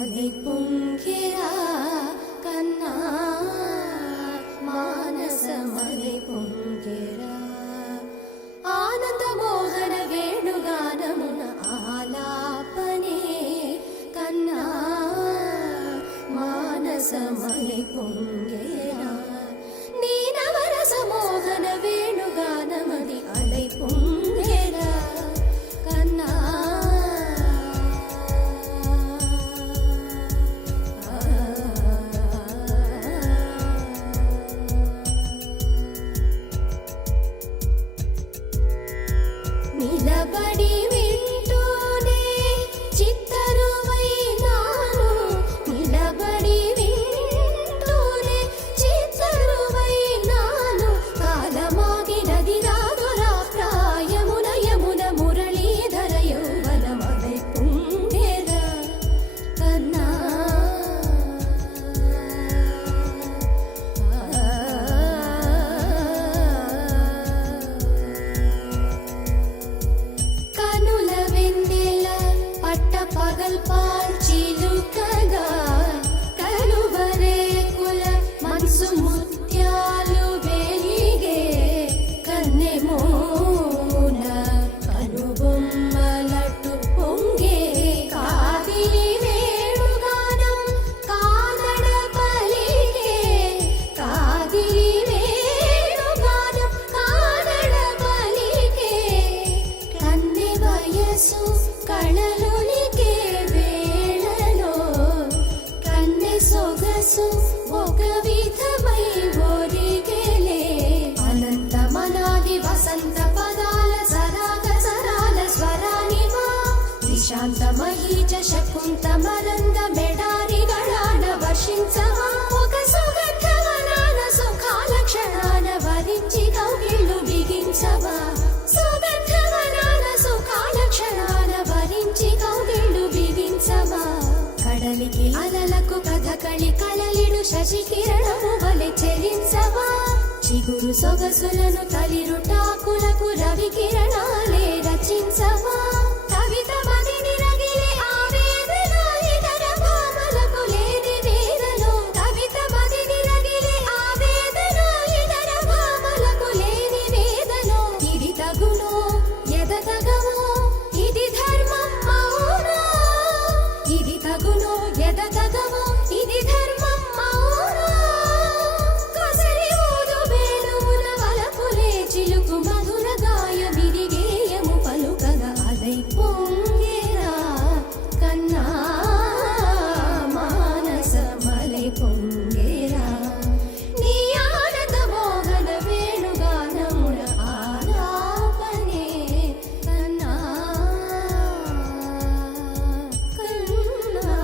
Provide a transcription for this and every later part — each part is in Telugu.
అలై పొంగెరా కన్నా మానసమలై పొంగెరా ఆనంద మోహన వేణుగానమున ఆలాపనే కన్నా మానసమలై పొంగెరా నీ నవరస మోహన వేణుగానమది అలై పొంగెరా కన్నా నిలబడి వింటూనే చిత్తరువైనాను నిలబడి వింటూనే చిత్తరువైనాను కాలమాగినది రాదురా ప్రాయమున యమున మురళీధర యౌవనమలై పొంగెరా కన్నా కనుల వెన్నెల పట్ట పగల్పాల్ చిలుకగా కలువరేకుల మనసు ముత్యాలు వెలిగే కన్నెమోన కనుబొమ్మలటు పొంగే కాదిలి వేణుగానం కాదడ పలికే కాదిలి వేణుగానం కాదడ పలికే కన్నె వయసు కళలులికే వేళలో కన్నె సొగసు ఒక విధమై ఒరిగెలే అనంతమనాది వసంత పదాల సరాగ సరాల స్వరానివా నిశాంత మహీజ శకుంత మరంద మెడారి గళాన వర్షించవా ఒక సుగంధవనాన సుఖాల క్షణాన వరించి కౌగిళ్ళు బిగించవా సుగంధవనాన సుఖాల క్షణాన వరించి కౌగిళ్ళు బిగించవా కడలికి అలలకు కథకళి కలలిడు శశి కిరణము వలె చెలించవా చిగురు సొగసులను తలిరుటాకులకు రవి కిరణాలే రచించవా కవిత మదిని రగిలే ఆవేదన ఇతర భామలకు లేని వేదలో కవిత మదిని రగిలే ఆవేదన ఇతర భామలకు లేని వేదలో ఇది తగునో ఎద తగవో ఇది ధర్మం అవునా ఇది తగునో ఎద తగవో ఇది ధర్మం అవునా కొసరి ఊదు వేణువుల వలపులే చిలుకు మధుర గాయ విరిగేయము పలుకగా అలై పొంగెరా కన్నా మానసమలై పొంగెరా నీ ఆనంద మోహన వేణుగానమున ఆలాపనే కన్నా కన్నా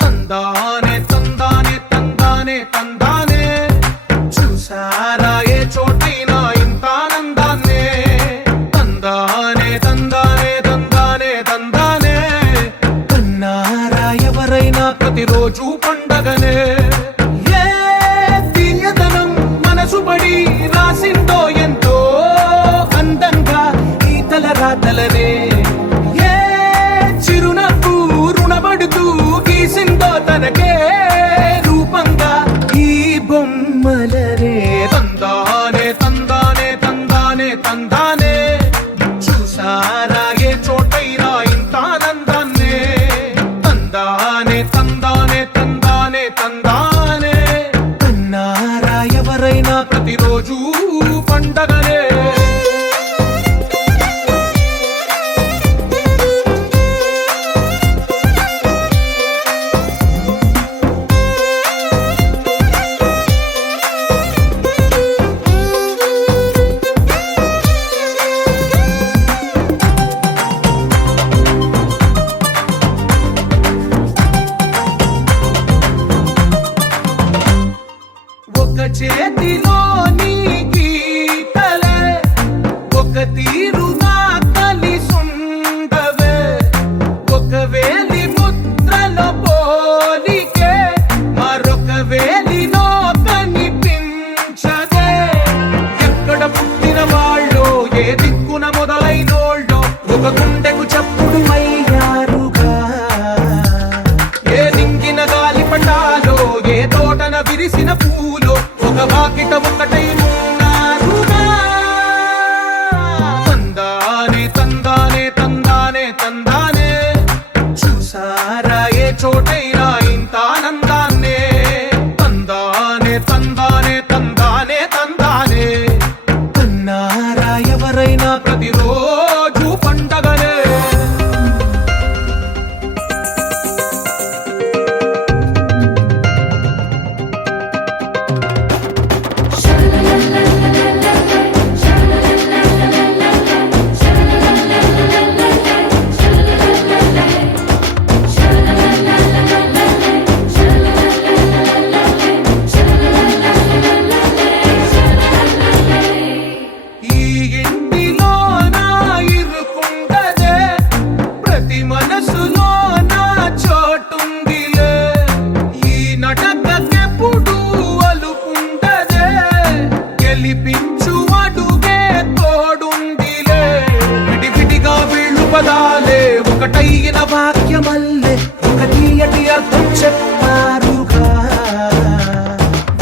తందానే తందానే తందానే తందానే చూసారా ఏ చోటైనా ఇంత ఆనందాన్నే తందానే తందానే తందానే తందానే కన్నారా ఎవరైనా ప్రతిరోజు పండగనే ఏ తీయదనం మనసు పడి రాసిందో ఎంతో అందంగా ఈ తల రాతలనే ఏ చిరునవ్వు రుణపడుతూ గీసిందో తనకే రూపంగా ఈ బొమ్మలనే తందానే తందానే తందానే తందానే చూసారా ఏ చోటైనా ఇంత ఆనందాన్నే తందానే తందానే తందానే తందానే కన్నారా ఎవరైనా ప్రతిరోజు పండగనే ఒకటై ఉన్నారుగా. తందానే తందానే తందానే తందానే చూసారా ఏ చోటైనా ఇంత ఆనందాన్నే. తందానే తందానే తందానే తందానే కన్నారా ఎవరైనా ప్రతిరోజు పండగనే. ఈ ఇంటిలో నా ఇరుకుండదే ప్రతి మనసులో నా చోటుందిలే. ఈ నటకెప్పుడు అలుకుండదే గెలిపించు అడుగే తోడుందిలే. విడివిడిగా వీళ్ళు పదాలే ఒకటైన వాక్యమల్లే ఒక తీయటి అర్థం చెప్పారుగా.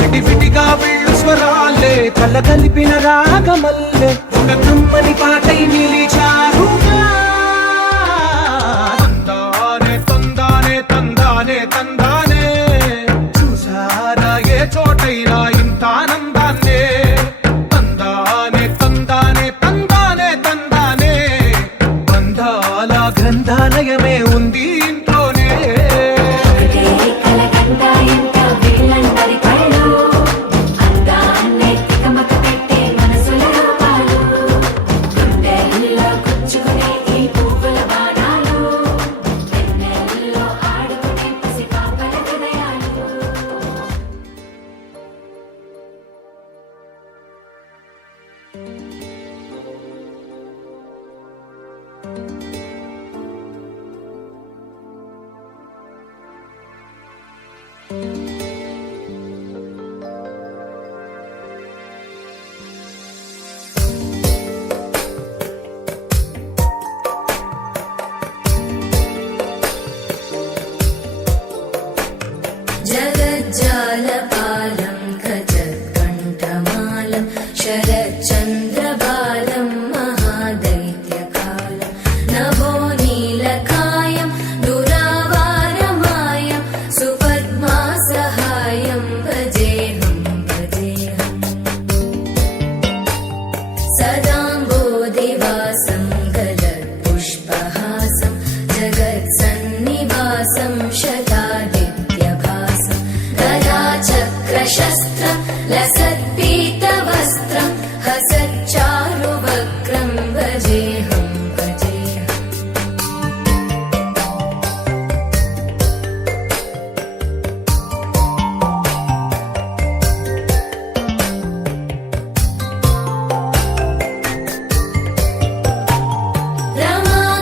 విడివిడిగా వీళ్ళు స్వరాలే కలగలిపిన రాగమల్లే ఒక కమ్మని పాటై నిలిచారుగా. తందానే తందానే తందానే తందానే చూసారా ఏ చోటైనా ఇంత ఆనందాన్నే. తందానే తందానే తందానే తందానే బంధాల గ్రంథాలయమే ఉంది ఇంట్లోనే. जगज्जालपालं खजत्कण्ठमालं शरच्चन्द्रबालं महादैत्यकालं नभोनीलकायं दुरावारमायं सुपद्मासहायं भजेऽहं भजेऽहम् सदाम्बोधिवासं गलत्पुष्पहासं जगत्सन्निवासं शतादित्यभासं गदाचक्रशस्त्रं लसत्पीतवस्त्रं हसच्चारुवक्त्रं भजेऽहं भजेऽहम्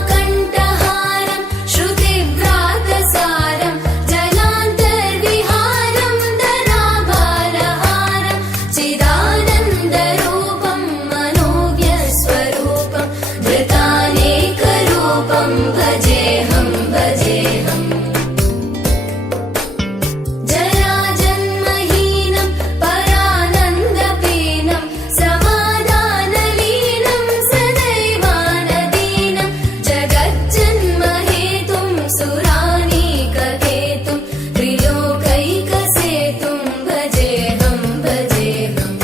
रमाकण्ठहारं श्रुतिव्रातसारं जलान्तर्विहारं धराभारहारं चिदानन्दरूपं मनोज्ञस्वरूपं धृतानेकरूपं भजेऽहं भजेऽहम् जराजन्महीनं परानन्दपीनं समाधानलीनं सदैवानदीनं जगज्जन्महेतुं सुरानीककेतुं त्रिलोकैकसेतुं भजेऽहं भजेऽहम्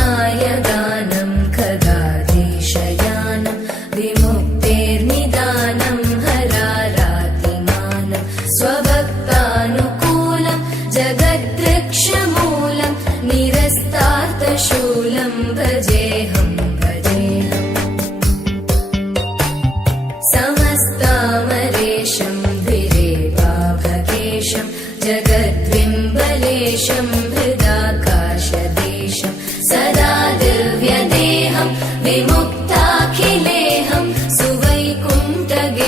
कृताम्नायगानं खगाधीशयानं विमुक्तेर्निदानं हरारातिमानं स्वभक्तानुकूलं जगद्वृक्षमूलं निरस्तार्थशूलं भजेऽहं भजेऽहम् समस्तामरेशं धिरेवाभकेशं जगद्विम्बलेशं हृदाकाशदेशं सदा दिव्यदेहं विमुक्ताखिलेहं सुवैकुण्ठगे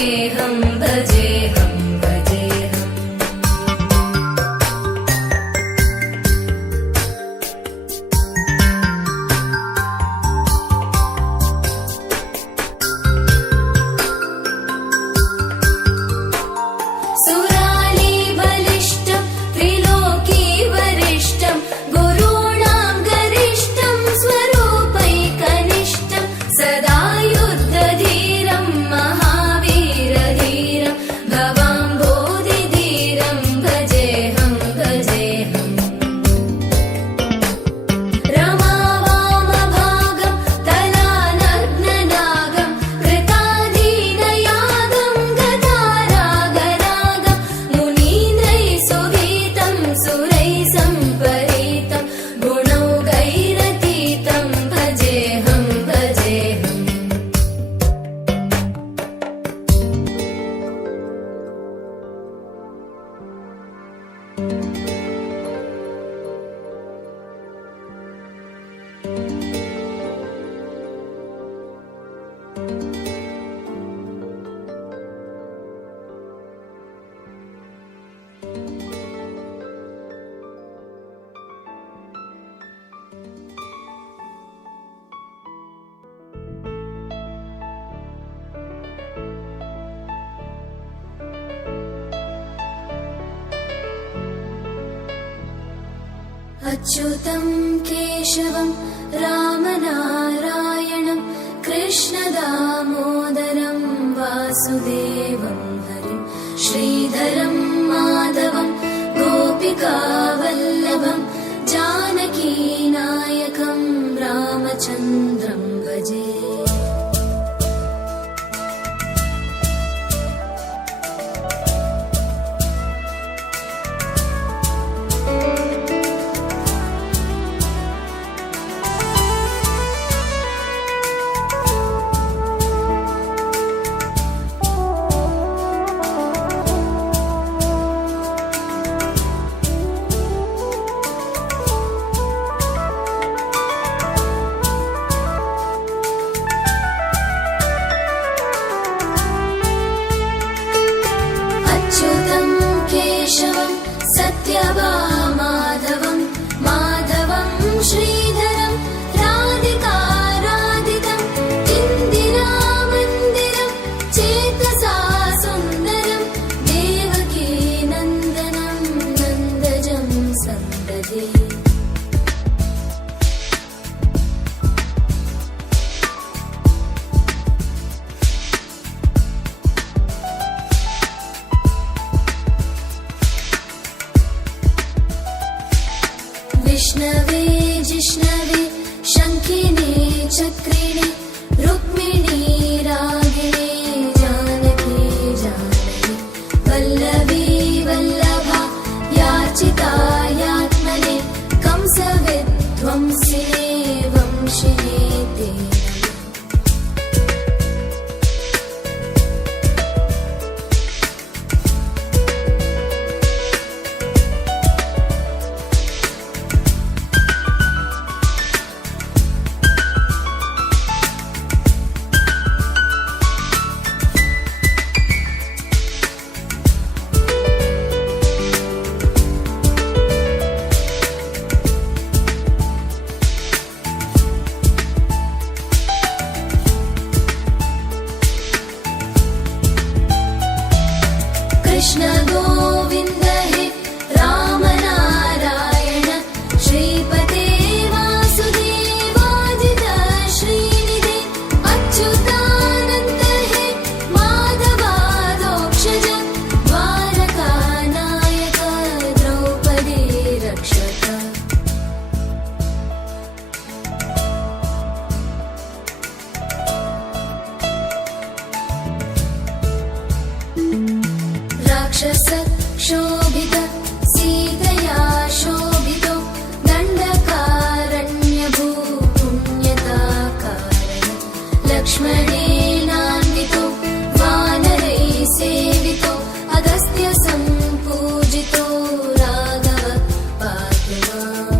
अच्युतं केशवं रामनारायणं कृष्णदामोदरं वासुदेवं हरिं श्रीधरं माधवं गोपिकावल्लभं जानकीनायकं रामचन्द्रं भजे। सत्यभामाधवं माधवं श्रीधरं राधिकाराधितं इन्दिरामन्दिरं चेतसा सुन्दरं देवकी नन्दनं नन्दजं सन्दधे। विष्णवे जिष्णवे शङ्खिने चक्रिणे रुक्मिणी रागिणे जानकी जानकी वल्लभी वल्लभा याचितायात्मने कंसविध्वंसिने वंशिने ते नमः। कृष्ण गोविन्द हे राम नारायण श्रीपते वासुदेवाजित श्रीनिधे अच्युतानन्द हे माधवादोक्षज द्वारकानायक द्रौपदी रक्षक। राक्षस क्षोभित सीतया शोभितो दण्डकारण्यभू पुण्यताकारण लक्ष्मणेनान्वितो वानरैः सेवितो अगस्त्य सम्पूजितो राघव पातु माम्।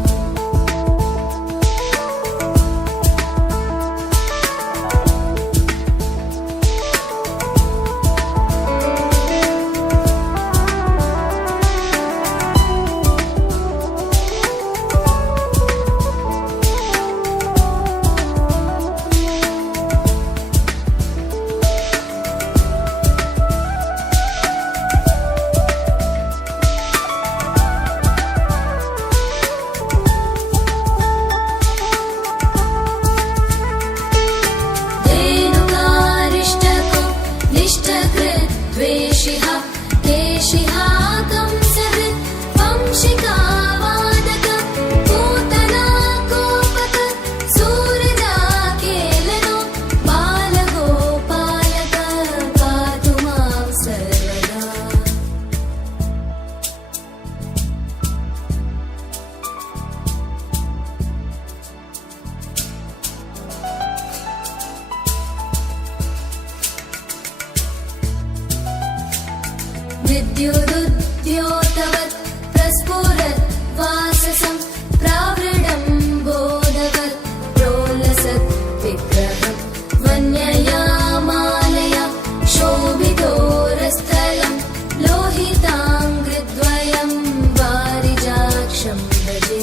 द्वेषिः केशिः कंसहृत् वंशिकावादक पूतना कोपक सूरजाकेलनो बालगोपालक पातु मां सर्वदा। विद्युदुद्योतवत् प्रस्फुरत् वाससं प्रावृढं बोधवत् प्रोलसत् विग्रहं वन्यया मालया शोभितोरस्थलं लोहिताङ्घ्रिद्वयं वारिजाक्षं भजे।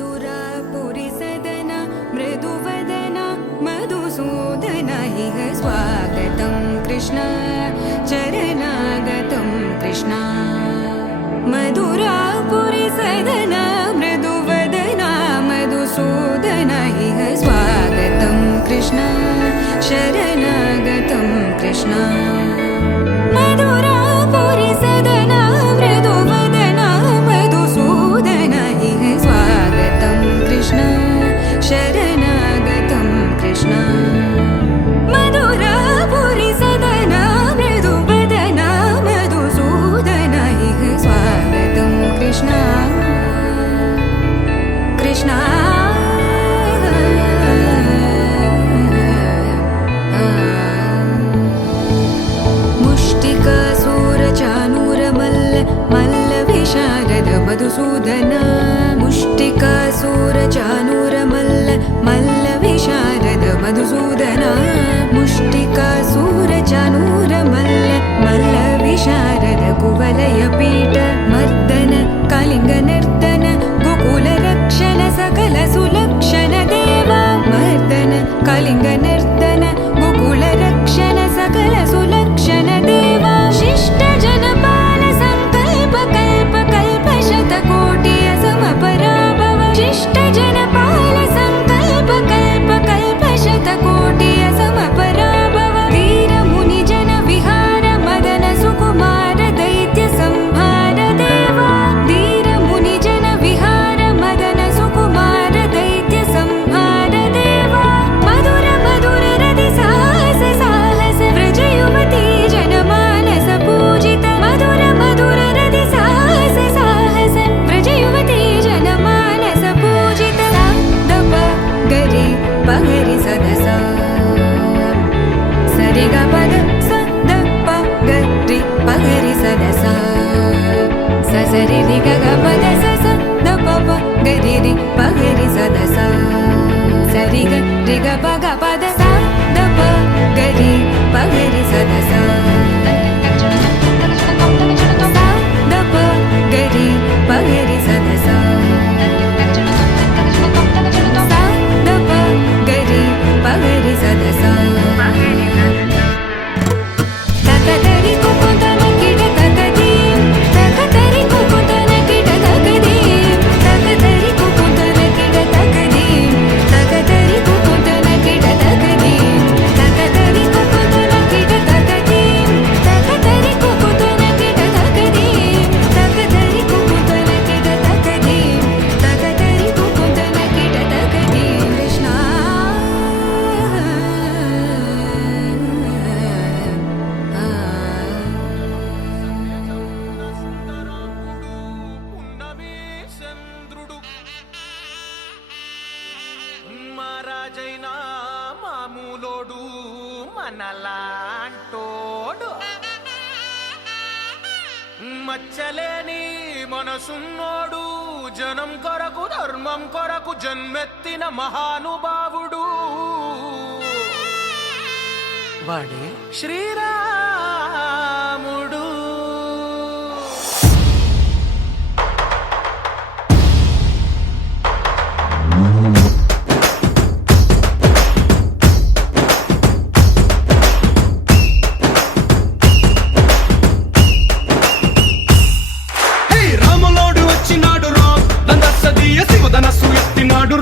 मधुरापुरि सदन मृदुवदन मधुसूदन इह स्वागतं कृष्ण चरणागतं कृष्ण मधुरापुरि सदन मृदुवदन मधुसूदन इह स्वागतं कृष्ण शरणागतं कृष्ण मधुरापुरि सदन मृदुवदन मधुसूदन इह स्वागतं कृष्ण शरणागतं कृष्ण मधुरापुरि सदन मृदुवदन मधुसूदन इह स्वागतं कृष्ण कृष्ण मुष्टिकासूरचानूरमल्ल मल्लविशारद मधुसूदन मुष्टिकासूरचानूरमल्ल मल्लविशारद मधुसूदन मुष्टिकासूरचानूरमल्ल मल्लविशारद कुवलयपीठ मर्दन कलिङ्गनर्दन गोकुलरक्षण सकल सुलक्षण देवा मर्दन कलिङ्गनर्दन गोकुलरक्षण सकल सुलक्षण देवा शिष्ट जनपाल संकल्प कल्प कल्प शतकोटि असमपराभव शिष्ट जनपाल संकल्प कल्प कल्प शतकोटि असमपराभव वीर मुनि जन विहार मदन सुकुमार दैत्य संहार देवा वीर मुनि जन विहार मदन सुकुमार दैत्य संहार देवा मधुर मधुर रति साहस साहस व्रज युवती जनमानस पूजित मधुर मधुर रति साहस साहस व्रज युवती जनमानस पूजित सा दप गरि पगरि सदस सरि ग पद स द प गरि पगरि सदस स सरि रि ग ग पद स स द प प गरि रि पगरि सदस सरि ग रि ग प ग पद स द प गरि पगरि सदस स द प गरि पगरि सदस स द प गरि पगरि सदस तकतरि कुकुतन किट तकदीं तकतरि कुकुतन किट तकदीं तकतरि कुकुतन किट तकदीं तकतरि कुकुतन किट तकदीं तकतरि कुकुतन किट तकदीं तकतरि कुकुतन किट तकदीं तकतरि कुकुतन किट तकदीं तकतरि कुकुतन किट तकदीं कृष्ण ఉన్నవి చంద్రుడు మహారాజైనా మామూలోడు మనలాంటోడు మచ్చలేని మనసున్నోడు జనం కొరకు ధర్మం కొరకు జన్మెత్తిన మహానుభావుడు వాడే శ్రీరాముడు హే రాములోడు వచ్చినాడు రో దండసదీయ శివధనస్సు ఎత్తినాడు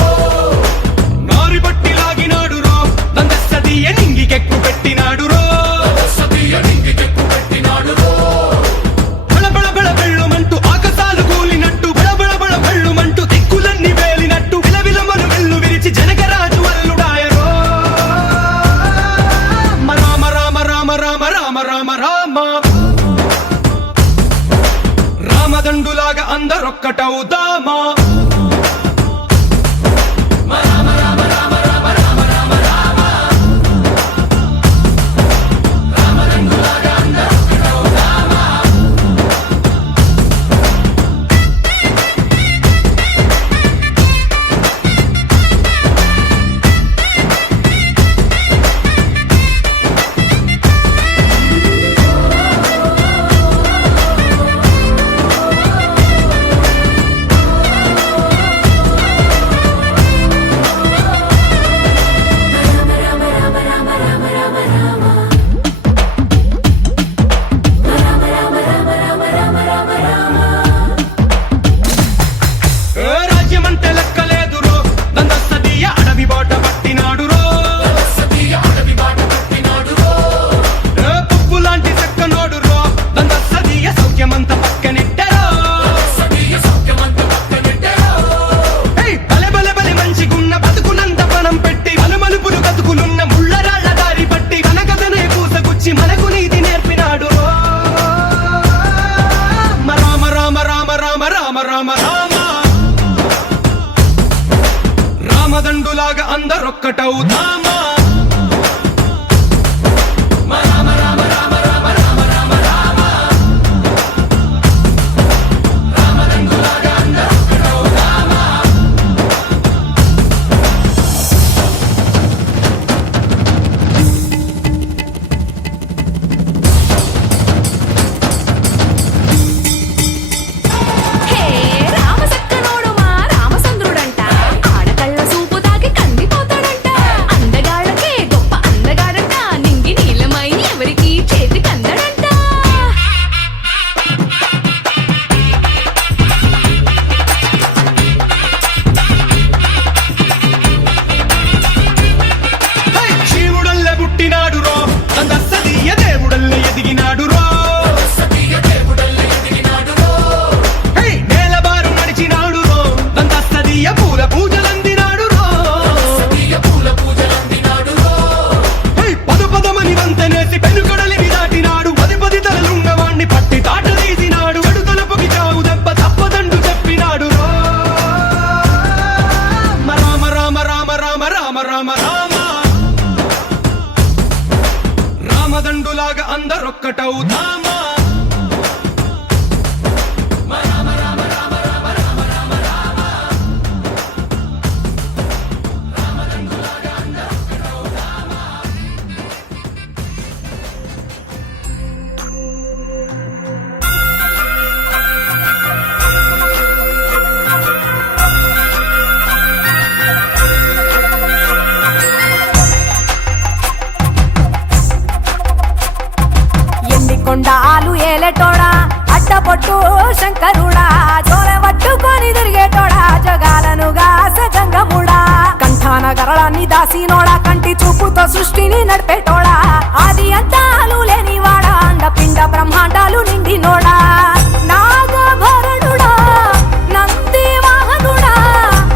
రో నారి బట్టి లాగినాడు రో దండసదీయ అందరొక్కటవుదామా హే రామసక్కనోడు మా రామచంద్రుడంట ఆడకళ్ళ సూపు తాకి కందిపోతాడంట అందగాళ్ళకే గొప్ప అందగాడంట నింగి నీలమై ఎవరికి చేతి కందడంట శివుడల్లే పుట్టినాడు రో నందసదీయ దేవుడల్లే ఎదిగినాడు రో నేలబారు నడిచినాడు రో నందసదీయ పూల పూజలందినాడు రో పదమని వంతనేసి పెనుకడలిని దాటినాడు 10 తలలున్నవాణ్ణి పట్టి తాట తీసినాడు అడు తలపుకి చావు దెబ్బ తప్పదండు చెప్పినాడు రో రామ రామ రామ రామ రామ రామ రామ రామదండులాగా అందరొక్కటవుదామా ఎన్ని కొండాలు ఏలేటోడా అట్టపొట్టు శంకరుడా జోల పట్టుకొని తిరిగేటోడా జగాలను గాస గంగముడా కంఠాన గరళాన్ని దాసినోడా కంటి చూపుతో సృష్టిని నడిపేటోడా ఆది అంతాలు లేనివాడా అండపిండ బ్రహ్మాండాలు నిండినోడా నాగభరణుడా నంది వాహనుడా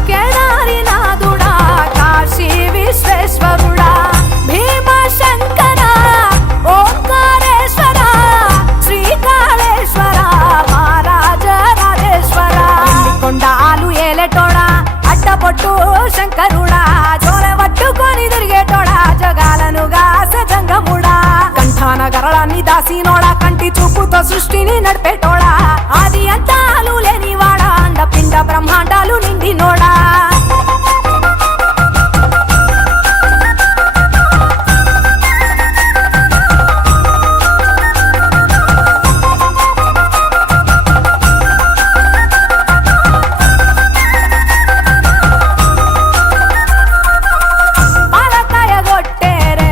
కేదారినాథుడా కాశీ విశ్వేశ్వరుడా భీమశంకర ఓంకారేశ్వర శ్రీకాళేశ్వర మహారాజ రాజేశ్వర కొండాలు ఏలేటోడా అట్టపొట్టు శంకరుడా జోల పట్టుకొని తిరిగేటోడా జగాలను గాస జంగముడా కంఠాన గరళాన్ని దాసినోడా కంటి చూపుతో సృష్టిని నడిపేటోడా ఆది అంతాలు లేనివాడా అండపిండ బ్రహ్మాండాలు నిండినోడా పాలకాయ కొట్టేరే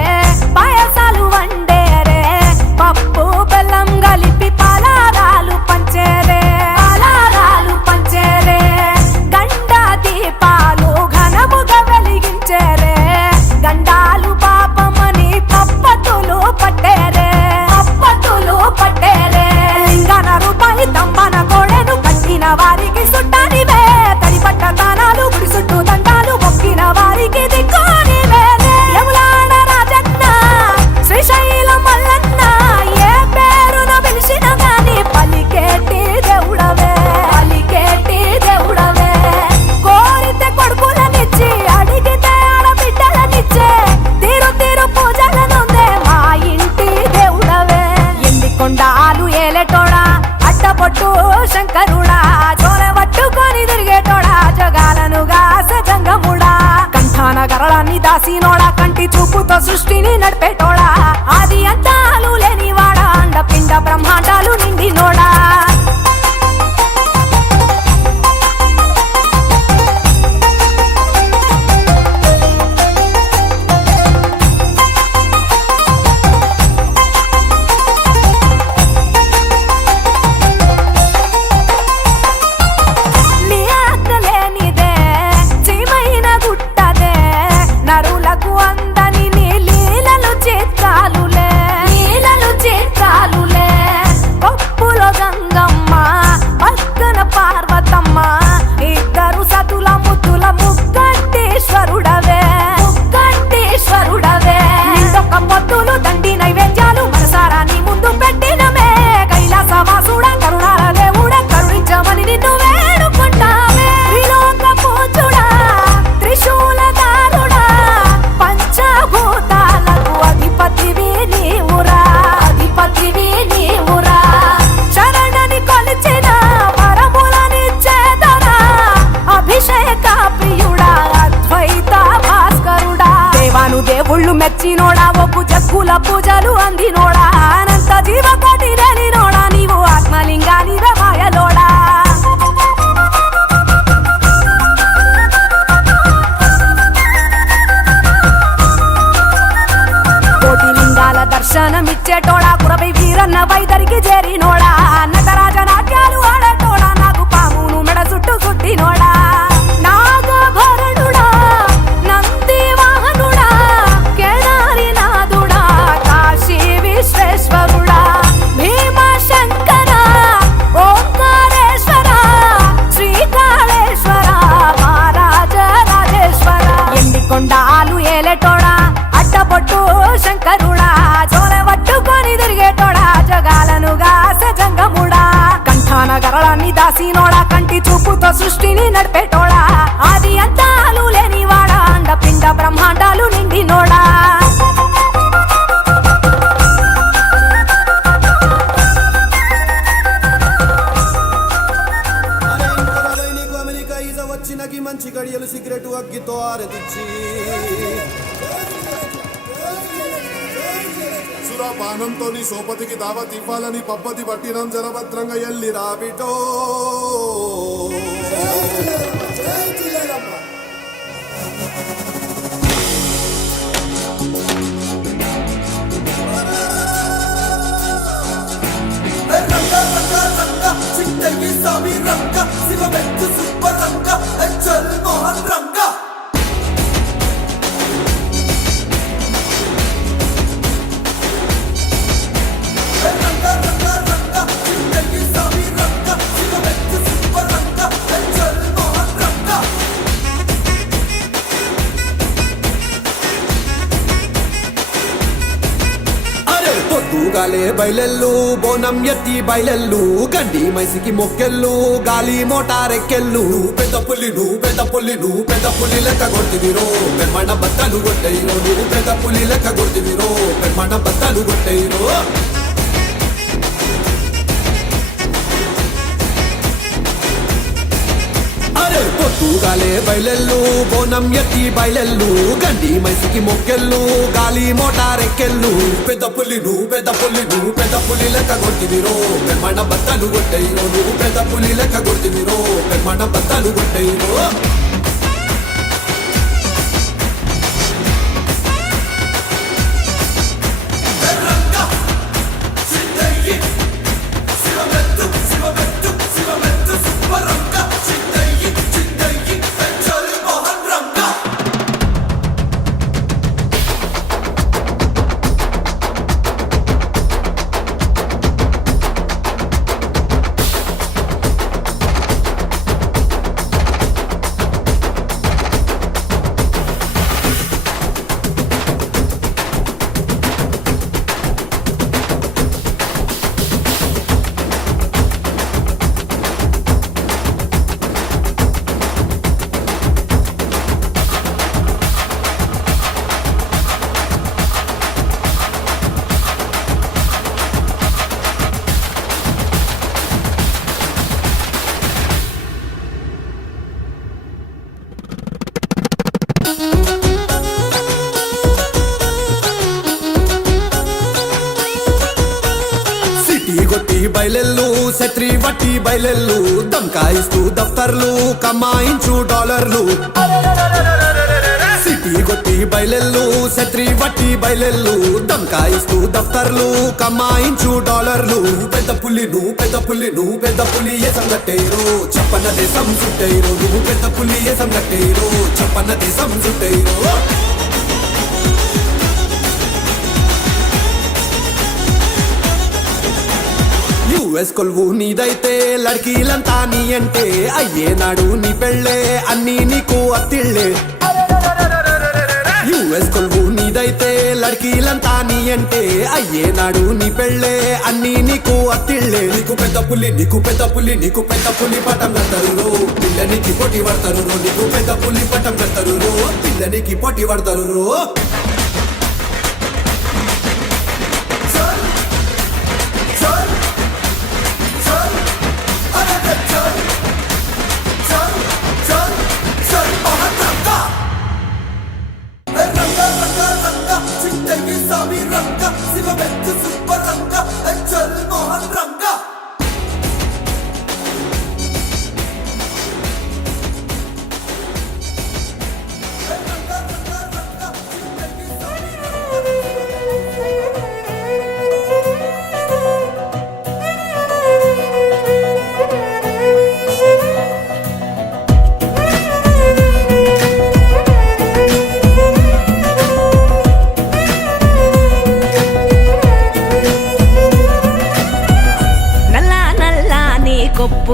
పాయసాలు వండేరే పప్పు బెల్లం కలిపి పలారాలు పంచేరే గండ దీపాలు ఘనముగా వెలిగించేరే గండాలు పాపమని పప్పతులు పట్టేరే లింగన రూపాయి తంబన కోడెను కట్టిన వారికి సుట్టానివే తడిపట్ట తానాలు గుడి చుట్టూ దండాలు మొక్కిన వారికి దిక్కునివే యములాడ రాజన్న శ్రీశైలం మల్లన్న ఏ పేరున పిలిచిన గాని పలికేటి దేవుడవే కోరితే కొడుకులనిచ్చి అడిగితే ఆడబిడ్డలనిచ్చే తీరు పూజలనుందే మా ఇంటి దేవుడవే ఎన్ని కొండాలు ఏలేటోడా అట్టపొట్టు శంకరుడా జోల పట్టుకొని తిరిగేటోడా జగాలను గాస జంగముడా కంఠాన గరళాన్ని దాసినోడా కంటి చూపుతో సృష్టిని నడిపేటోడా ఆది అంతాలు లేనివాడా అండపిండ బ్రహ్మాండాలు నిండినోడా నీ ఆజ్ఞ లేనిదే చీమైన గుట్టదే నరులకు అందని నీ లీలలు చేత ఐదరికి చేరినోడా నటరాజ నాట్యాలు ఆడటోడా నాకు పామును మెడ చుట్టూ చుట్టినోడా నాగభరణుడా నంది వాహనుడా కేదారి నాదుడా కాశీ విశ్వేశ్వరుడా భీమశంకర ఓంకారేశ్వర శ్రీకాళేశ్వర మహారాజ రాజేశ్వర ఎండికొండాలు ఏలేటోడా అడ్డపొట్టు శంకరుడా జోల పట్టుకొని తిరిగేటోడా జగాలను గాసె జంగముడా కంఠాన గరళాన్ని దాసినోడా కంటి చూపుతో సృష్టిని నడిపేటోడా ఆది అంతాలు లేనివాడా అండ పిండ బ్రహ్మాండాలు నిండినోడా నీకు అమెరికా ఈజ వచ్చినకి మంచి గడియలు సిగరెట్ అగ్గితో ఆరదిచ్చి సురాపానంతో నీ సోపతికి దావత్ ఇవ్వాలని పబ్బతి పట్టినం జలభద్రంగా ఎల్లి రాబిటో పొద్దుగాలే బయలెల్లు బోనం ఎత్తి బయలెల్లు గండి మైసికి మొక్కెళ్ళు గాలి మోటారెక్కెళ్ళు పెద్ద పుల్లి నువ్వు పెద్ద పుల్లి లెక్క కొడుతువిరో పెమ్మణ బత్తలు కొట్టయిరో నువ్వు పెద్ద పుల్లి లెక్క కొడుతువిరో పెమ్మణ బత్తలు కొట్టయిరో పొద్దుగాలే బయలెల్లు బోనం ఎత్తి బయలెల్లు గండి మైసికి మొక్కెళ్ళు గాలి మోటారెక్కెళ్ళు పెద్ద పుల్లి నువ్వు పెద్ద పుల్లి లెక్క కొడుతువిరో పెమ్మణ బత్తలు కొట్టయిరో నువ్వు పెద్ద పుల్లి లెక్క కొడుతువిరో పెమ్మణ బత్తలు కొట్టయిరో బయలెల్లు శత్రి వట్టి బయలెల్లు దమ్కాయిస్తూ దఫ్తర్లు కమాయించు డాలర్లు సిటీ కొట్టి బయలెల్లు శత్రి వట్టి బయలెల్లు దమ్కాయిస్తూ దఫ్తర్లు కమాయించు డాలర్లు పెద్ద పుల్లి నువ్వు పెద్ద పులి ఏ సంగట్టేరు చెప్పన్న దేశం చుట్టేరు నువ్వు పెద్ద పులి ఏ సంగట్టేరు చెప్పన్న దేశం చుట్టేరు యుఎస్ కొలువు నీదైతే లడ్కీలంతా నీ అంటే అయ్యేనాడు నీ పెళ్ళే అన్నీ నీకు అత్తిళ్ళే యుఎస్ కొలువు నీదైతే లడ్కీలంతా నీ అంటే అయ్యేనాడు నీ పెళ్ళే అన్నీ నీకు అత్తిళ్ళే నీకు పెద్ద పులి పటం కడతారు పిల్లనికి పోటీ పడతారు నీకు పెద్ద పులి పటం కడతారు పిల్లనికి పోటీ పడతారు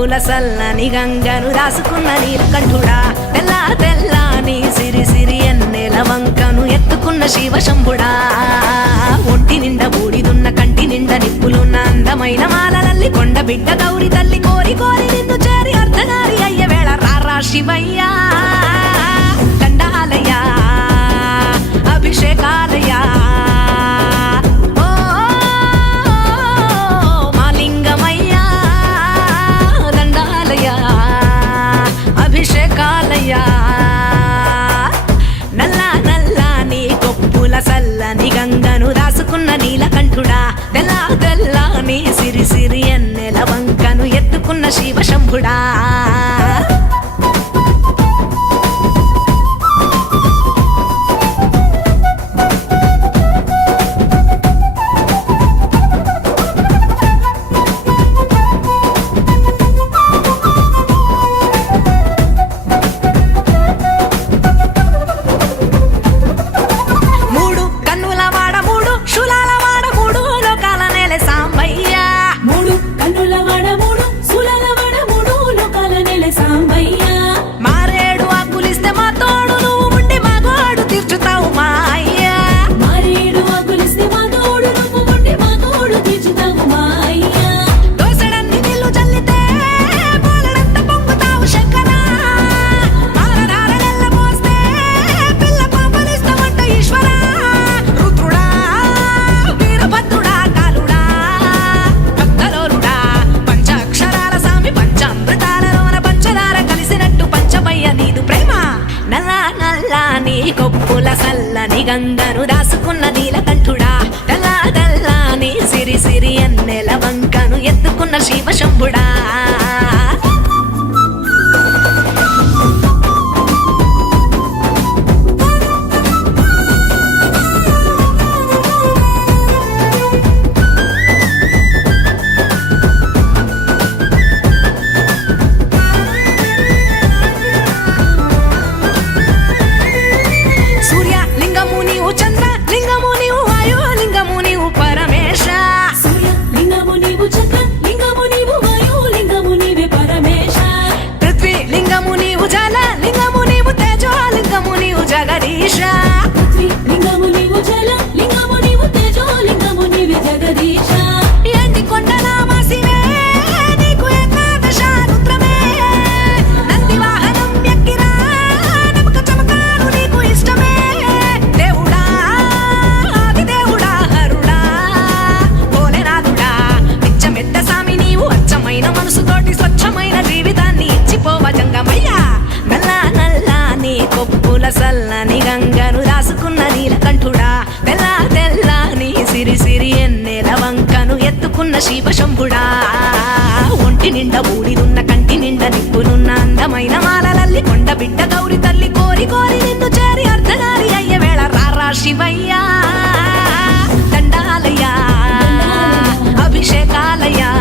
కొప్పుల సల్లని గంగను రాసుకున్న నీలకంఠుడా తెల్ల తెల్లని సిరి సిరి ఎన్నెల వంకను ఎత్తుకున్న శివశంభుడా ఒంటి నిండా బూడిదున్న కంటి నిండా నిప్పులున్న అందమైన మాలలల్లి కొండ బిడ్డ గౌరి తల్లి కోరి కోరి నిన్ను చేరి అర్ధనారి అయ్య వేళ రారా శివయ్యా దండాలయ్యా అభిషేకాలయ్యా అభిషేకాలయ్యా నల్ల నల్ల నీ కొప్పుల సల్లని గంగను రాసుకున్న నీలకంఠుడా తెల్ల తెల్ల నీ సిరి సిరి ఎన్నెల వంకను ఎత్తుకున్న శివశంభుడా కొప్పుల సల్లని గంగను రాసుకున్న నీలకంఠుడా తెల్ల తెల్లని సిరి సిరి ఎన్నెల వంకను ఎత్తుకున్న శివశంభుడా సల్లని గంగను రాసుకున్న నీలకంఠుడా తెల్ల తెల్లని సిరి సిరి ఎన్నెల వంకను ఎత్తుకున్న శివశంభుడా ఒంటి నిండా బూడిదున్న కంటి నిండా నిప్పులున్న అందమైన మాలలల్లి కొండ బిడ్డ గౌరి తల్లి కోరి కోరి నిన్ను చేరి అర్ధనారి అయ్య వేళ రారా శివయ్యా దండాలయ్యా అభిషేకాలయ్యా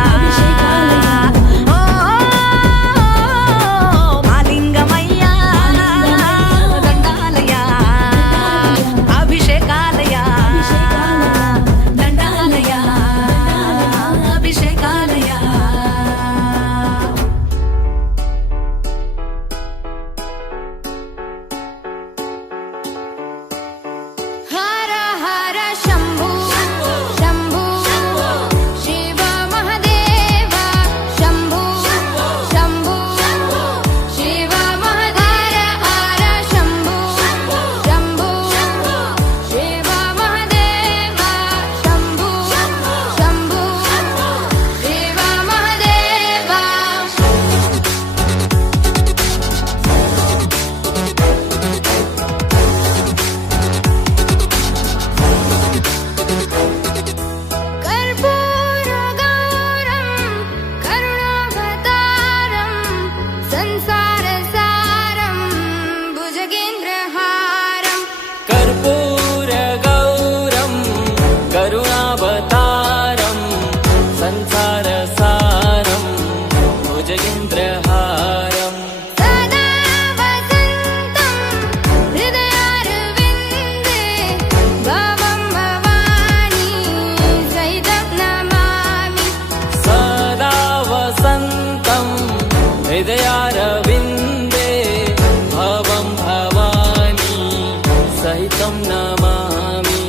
तं नमामि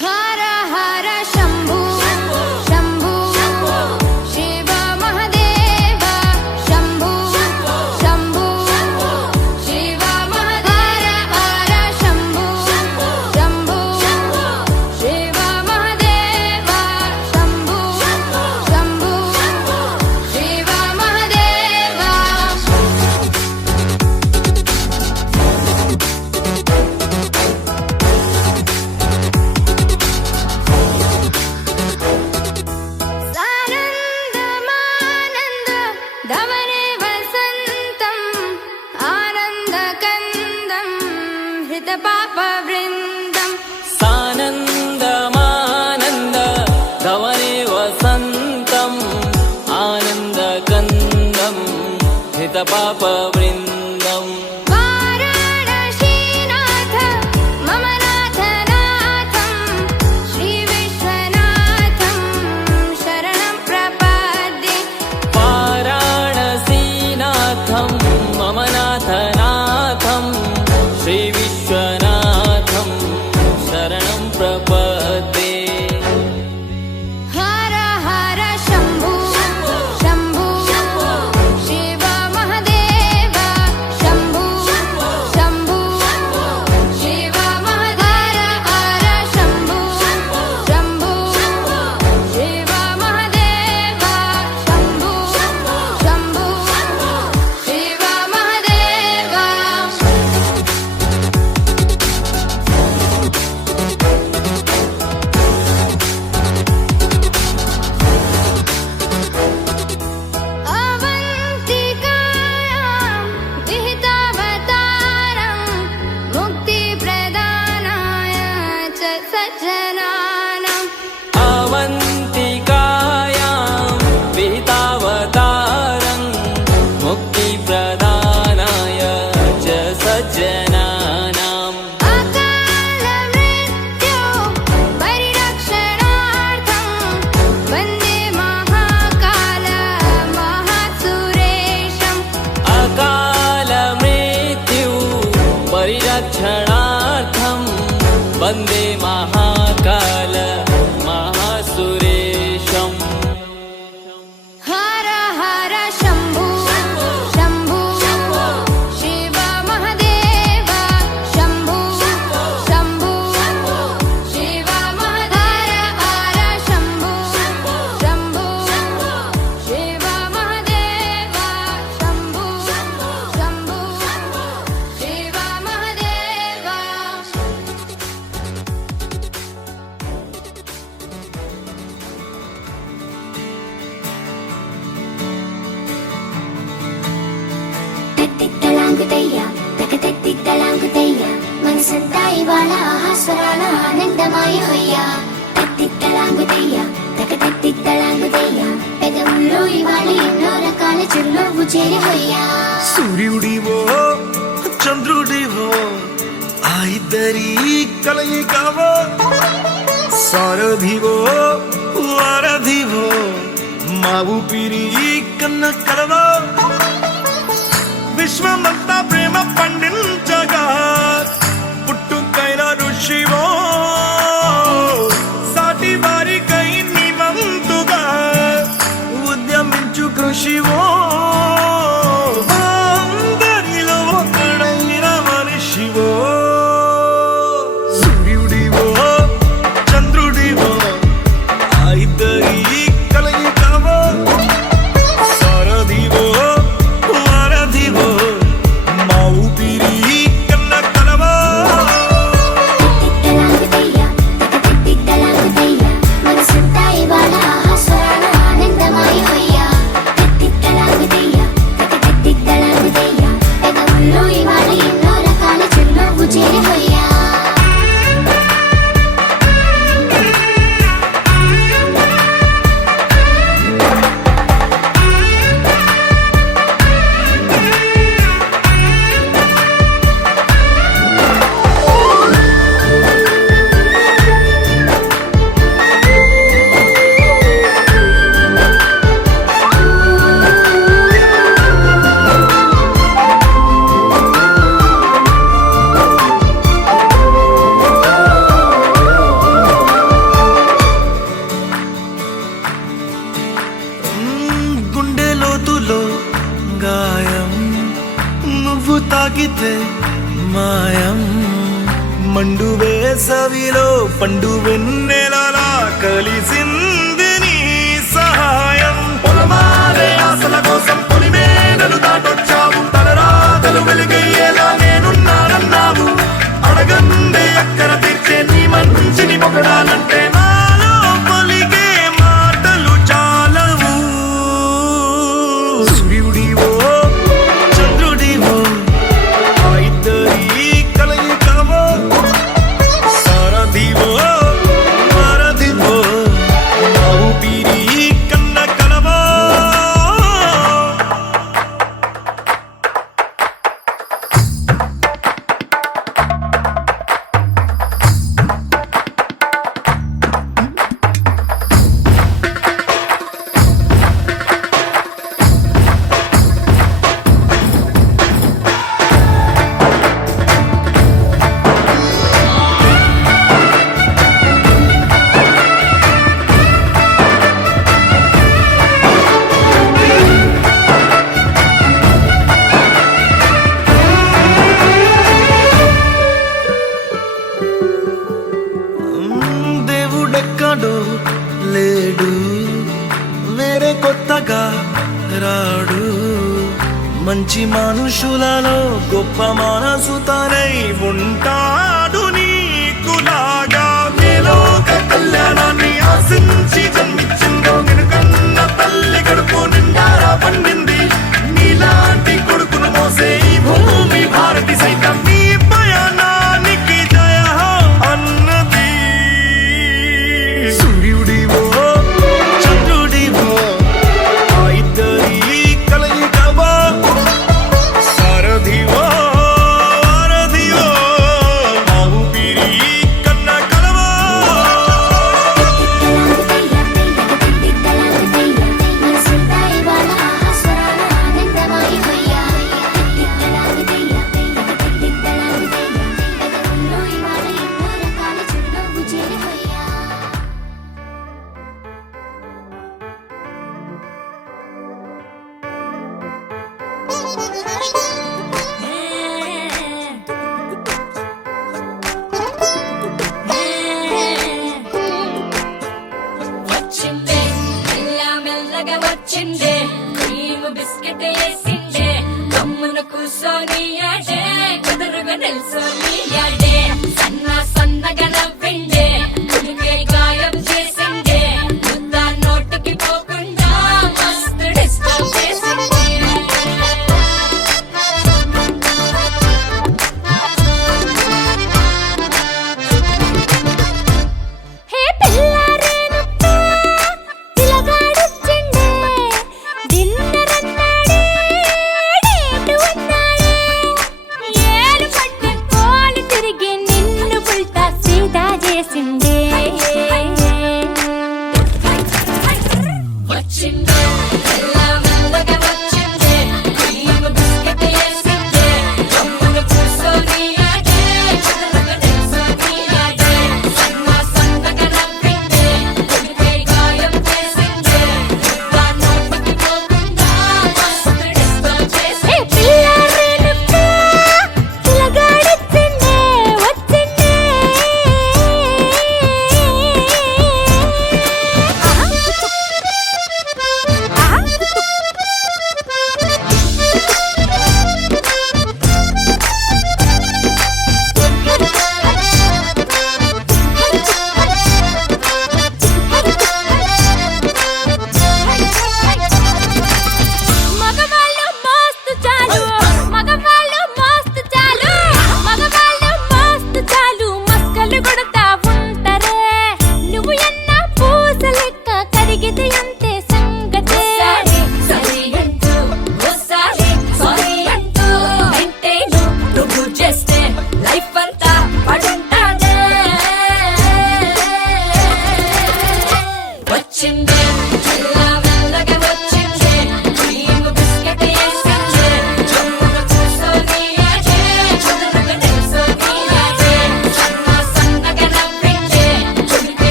हर हर शम्भु शम्भु शिव महादेव शम्भु शम्भु शिव महादेव हर शम्भु शम्भु शिव महादेव शम्भु शम्भु शिव महादेव सानन्दमानन्द धवने वसन्तम् आनन्दकन्दं हृतपापवृन्दम् सानन्दमानन्द धवने वसन्तम् आनन्दकन्दं हितपापवृन्दम् वाराणसीनाथ मम नाथनाथं श्रीविश्वनाथं शरणं प्रपद्ये वाराणसीनाथं मम नाथनाथं श्रीविश्वनाथं शरणं प्रपद्ये हर हर शम्भु शम्भु शिव महादेव शम्भु शम्भु शिव महादेव हर शम्भु शम्भु शिव महादेव शम्भु शम्भु शिव महादेव अवन्तिकायां विहितावतारं मुक्तिप्रदानाय च सज्जनानाम् अवन्तिकायां विहितावतारं मुक्तिप्रदानाय च सज्जनानाम् अकालमृत्यो परिरक्षणार्थं वन्दे महाकाल महासुरेशम् अकालमृत्यु परिरक्षणार्थं वन्दे महाकाल महासुरेशम् हर हर शम्भु शम्भु शिव महादेव शम्भु शम्भु शिव महादेव हर शम्भु शम्भु शिव महादेव शम्भु शम्भु शिव महादेव తత్తిత్తలాంగుతయ్య తకతత్తిత్తలాంగుతయ్య మనసంతా ఇవాళ ఆహాస్వరాల ఆనందమాయ హొయ్యా తత్తిత్తలాంగుతయ్య తకతత్తిత్తలాంగుతయ్య పెదవుల్లో ఇవాళ ఎన్నో రకాల చిరునవ్వు చేరి హొయ్యా సూర్యుడివో చంద్రుడివో ఆ ఇద్దరి కలయికవో సారథివో వారధివో మా ఊపిరి కన్న కలవో విశ్వమంతా ప్రేమ పండించగా పుట్టుకైన ఋషివో సాటి వారికై నివంతుగా ఉద్యమించు కృషివో అందరిలో ఒకడైన మనిషివో సూర్యుడివో చంద్రుడివో ఆ ఇద్దరి కలయికవో సారథివో వారధివో నువ్వు తాకితే మాయం మండు వేసవిలో పండు వెన్నెలలా కలిసింది నీ సహాయం పొలమారే ఆశల కోసం పొలిమేనలు దాటొచ్చావు తలరాతలు వెలుగయ్యేలా నేనున్నానన్నావు అడగందే అక్కర తీర్చే నీ మంచిని పొగడాలంటే నాలో పలికే మాటలు చాలవు సూర్యుడివో చంద్రుడివో ఆ ఇద్దరి కలయికవో సారథివో వారధివో నా ఊపిరి కన్న కలవో దేవుడెక్కడో లేడు వేరే కొత్తగా రాడు మంచి మనుషులలో గొప్ప మనసు తనై ఉంటాడు నీకులాగా మేలోక కళ్యాణాన్ని ఆశించి జన్మించిందో వెనుకన్న తల్లి కడుపు నిండారా పండింది నీలాంటి కొడుకును మోసే ఈ భూమి భారతి సైతం నీ పయనానికి జయ అన్నది సూర్యుడివో చంద్రుడివో ఆ ఇద్దరి కలయికవో సారథివో వారధివో ఆ ఊపిరి కన్న కలవో మనసంతా ఇవాళ ఆస్వరాల ఆనందమాయి హొయ్యా తిత్తలాగుతయ్యా తిత్తలాగుతయ్యా పెదవుల్లో ఇవాళ ఎన్నో రకాల చిరునవ్వు చేరి హొయ్యా వచ్చిందే మెల్ల మెల్లగా వచ్చిందే క్రీమ్ బిస్కెట్ వేసిందే కమ్మున కూసోని యాడే కుదురుగా నిల్సోని యాడే సన్న సన్నగా నవ్విండే కులికే గాయం చేసిందే ముద్ద నోటికి పోకుండా మస్తు డిస్టర్బ్ చేసిందే హే పిల్లారేనప్ప పిలగాడొచ్చిండే డిన్నర్ అన్నాడే డేట్ ఉన్నాడే ఏలు పట్టే కోలు తిరిగి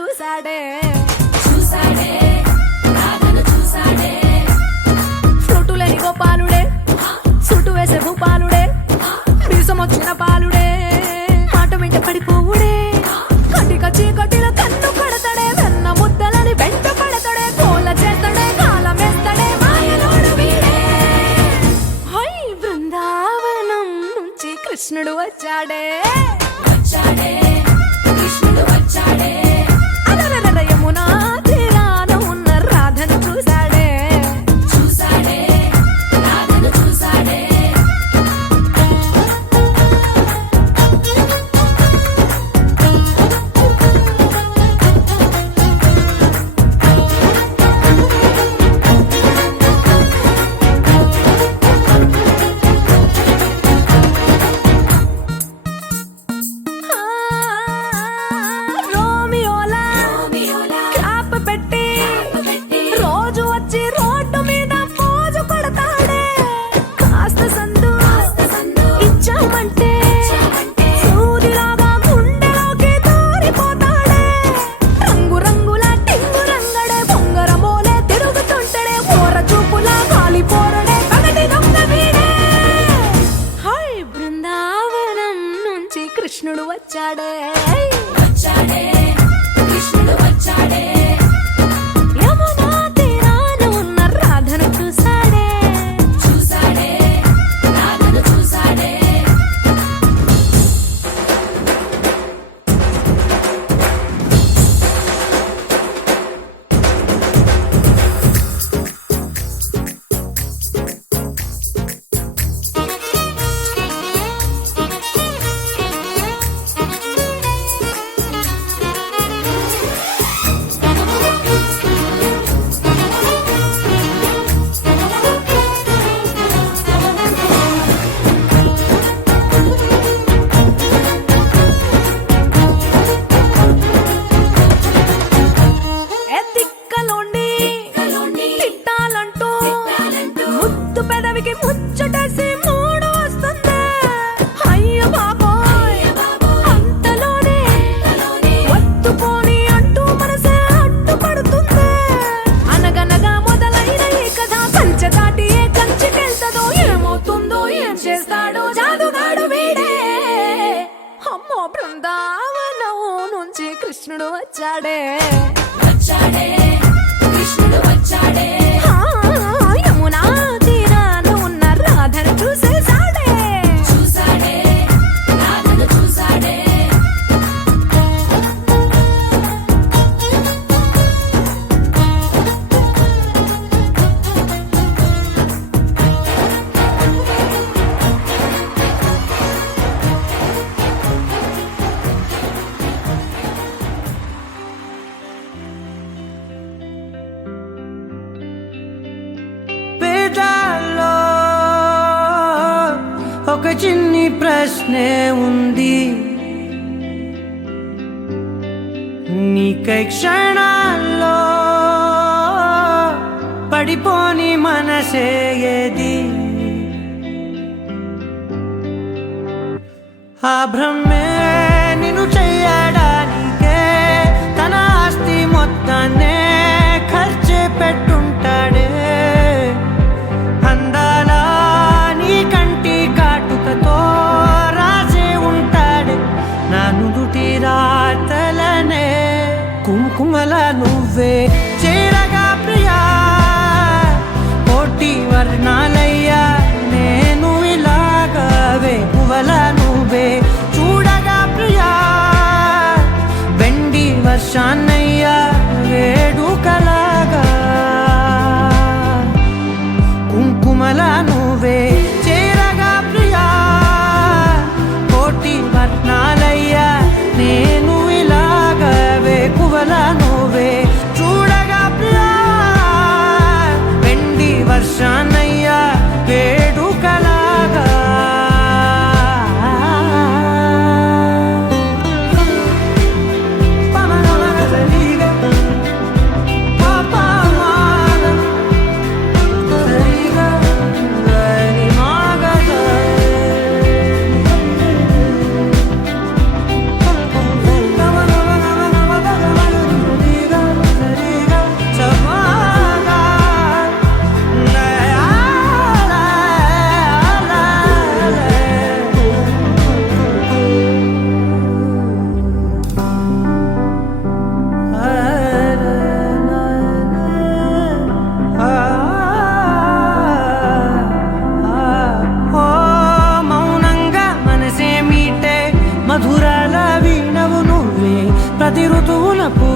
చూసాడే చూసాడే రాధను చూసాడే ఫ్రూటు లేని గోపాలుడే సుటు వేసే భూపాలుడే వీసమొచ్చిన పాలుడే మాట వెంట పడిపోవుడే కటిక చీకటిలో కన్ను పడతాడే వెన్న ముద్దలని వెంట పడతాడే కోల చేస్తాడే కాలమేస్తాడే మాయలోడు వీడే హై బృందావనం నుంచి కృష్ణుడు వచ్చాడే వచ్చాడే కృష్ణుడు వచ్చాడే అలరల యమునా తీరాన ఉన్న రాధను చూసాడే చూసాడే రాధను చూసాడే రోమియోలా రోమియోలా క్రాప్ పెట్టి పెట్టి రోజు వచ్చి రోడ్డు మీద పోజు కొడతాడే కాస్త సందు సందు ఇచ్చామంటే ఇచ్చామంటే సూదిలాగా గుండెలోకి దూరిపోతాడే రంగు రంగుల టింగు రంగడే బొంగరమోలే తిరుగుతుంటాడే పోర చూపులా గాలి పోరడే పగటి దొంగ వీడే హై బృందావనం నుంచి కృష్ణుడు వచ్చాడే వచ్చాడే కృష్ణుడు వచ్చాడే యమునా తీరాన ఉన్న రాధను చూసాడే చూసాడే రాధను చూసాడే ఎత్తిక్కలోండి కలోండి తిట్టాలంటూ తిట్టాలంటూ ముద్దు పెదవికి ముచ్చటేసి మూడు వస్తుంది అయ్య బాబోయ్ అంతలోనే వత్తుపోని అంటూ మనసే అడ్డుపడుతుంది అనగనగా మొదలైన ఈ కథ కంచె దాటి ఏ కంచెకెళ్తదో ఏమవుతుందో ఏం చేస్తాడో జాదుగాడు వీడే అమ్మో బృందావనం నుంచి కృష్ణుడు వచ్చాడే వచ్చాడే కృష్ణుడు వచ్చాడే ఆ, యమునా తీరాన ఉన్న రాధను చూసేసాడే చూసాడే రాధను చూసాడే పేదాల్లో ఒక చిన్ని ప్రశ్నే ఉంది నీకై క్షణాల్లో పడిపోని మనసే ఏది ఆ భ్రమే నిన్ను చెయ్యడానికే తన ఆస్తి మొత్తాన్నే ఖర్చు పెట్టుంటాడే అందాల నీ కంటి కాటుకతో రాసే ఉంటాడే నా నుదుటి రాతలనే కుంకుమల నువ్వే చేరగా ప్రియా కోటి వర్ణాలయ్యా నేను ఇలాగవే పువ్వల నువ్వే చూడగా ప్రియా వెండి వర్షాన్నయ్యా వేడుకలాగా కుంకుమల నువ్వే చేరగా ప్రియా కోటి వర్ణాలయ్యా నేను ఇలాగవే పువ్వల నువ్వే చూడగా ప్రియా వెండి వర్షాన్నయ్యా వేడుకలాగా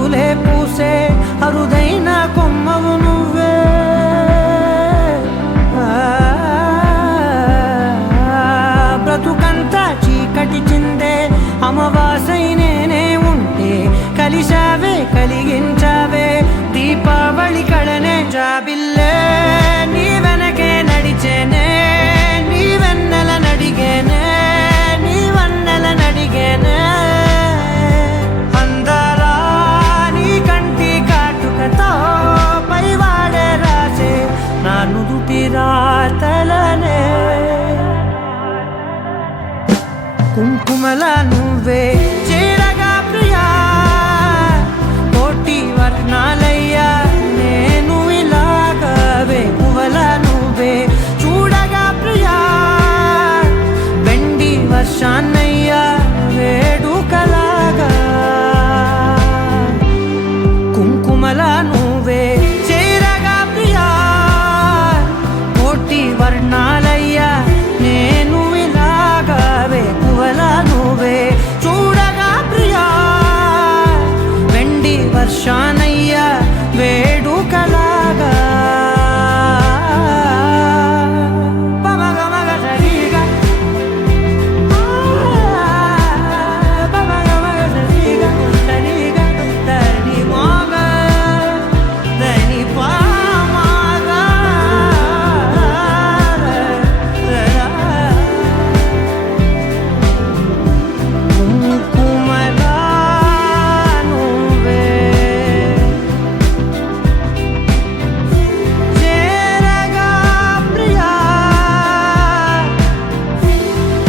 పూలే పూసే అరుదైన కొమ్మవు నువ్వే బ్రతుకంతా చీకటి చిందే అమవాసై నేనే ఉంటే కలిశావే కలిగించావే దీపావళి కళనే జాబిల్లే నీ వెనకే నడిచేనే నీ వెన్నెల నడిగేనే నీ వన్నెల నడిగేనే అందరా నీ కంటి కాటుకతో పైవాడే రాసే నా నుదుటి రాతలనే కుంకుమల నువ్వే చేరగా ప్రియా కోటి వర్ణాలయ్యా నేను ఇలాగవే పువ్వల నువ్వే చూడగా ప్రియా వెండి వర్షాన్నయ్యా వేడుకలాగా కుంకుమల నువ్వే చేరగా ప్రియా కోటి వర్ణాలయ్యా నేను ఇలాగవే పువ్వల నువ్వే చూడగా ప్రియా వెండి వర్షానయ్యా వేడుకలాగా పమగమగ సరిగా పమగమగ సరిగా సరిగా దని మోగ దని పామగ కుంకుమల నువ్వే చేరగా ప్రియా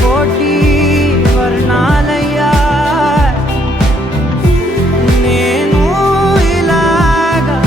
కోటి వర్ణాలయ్యా నేను ఇలాగా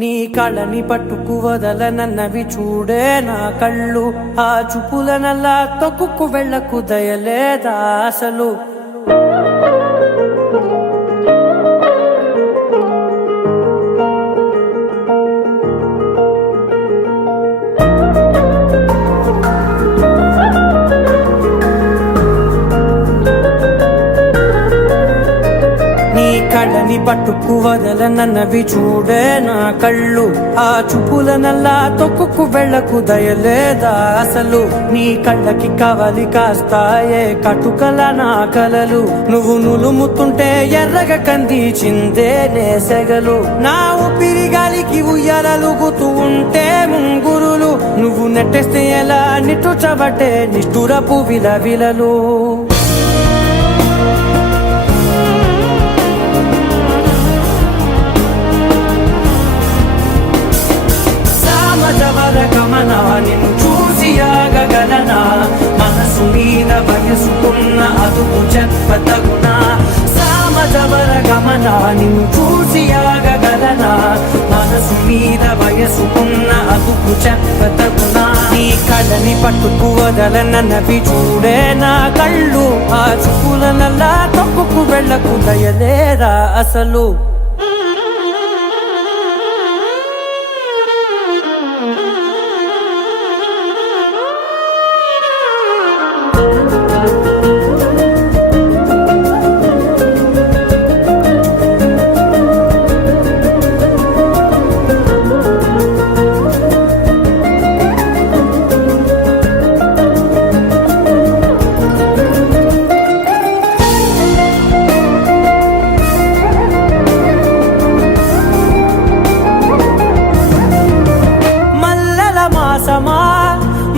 నీ కళ్ళని పట్టుకు వదలనన్నవి చూడే నా కళ్ళు ఆ చూపులనల్లా తొక్కుకు వెళ్ళకు దయలేదా అసలు నీ కళ్ళని పట్టుకు వదలనన్నవి చూడే నా కళ్ళు ఆ చూపులనల్లా తొక్కుకు వెళ్ళకు దయలేదా అసలు నీ కళ్ళకి కవలి కాస్తాయే కటుకల నా కలలు నువ్వు నులుముతుంటే ఎర్రగా కంది చిందే నేసెగలు నా ఊపిరి గాలికి ఉయ్యాలలుగుతూ ఉంటే ముంగురులు నువ్వు నెట్టేస్తే ఎలా నిట్టుచబట్టే నిష్ఠురపు విలవిలలు సామజవర గమన నిన్ను చూసి ఆగగలనా మనసు మీద వయసుకున్న అదుపు చెప్పతగునా సామజవర గమన నిన్ను చూసి ఆగగలనా మనసు మీద వయసుకున్న అదుపు చెప్పతగునా నీ కళ్ళని పట్టుకు వదలనన్నవి చూడే నా కళ్ళు ఆ చూపులనల్లా తొక్కుకు వెళ్ళకు దయలేరా అసలు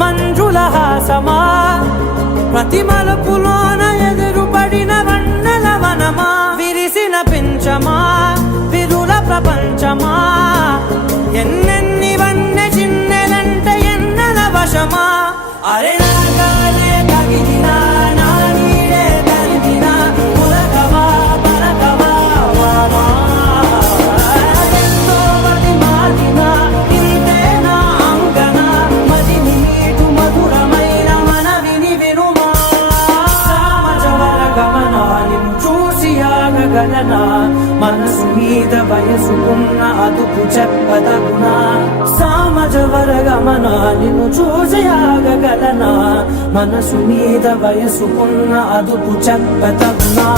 మంజుల హాసమా ప్రతి మలుపులోన ఎదురుపడిన వన్నెల వనమా విరిసిన పించమా విరుల ప్రపంచమా ఎన్నెన్ని వన్నె చిన్నెలంటే ఎన్నెల వశమా అరే నాగాలే తగిలినా నా నీడే తరిగినా ఉలకవా పలకవా వామా ఎంతో మది మారినా ఇంతే నా అంగన మదిని నీటు మధురమైన మనవిని వినుమా సామజవర గమన నిన్ను చూసి ఆగగ చూసేయాగగలనా మనసు మీద వయసుకున్న అదుపు చెప్పదగునా సామజ వరగమన నిన్ను చూసేయాగగలనా మనసు మీద వయసుకున్న అదుపు చెప్పదగునా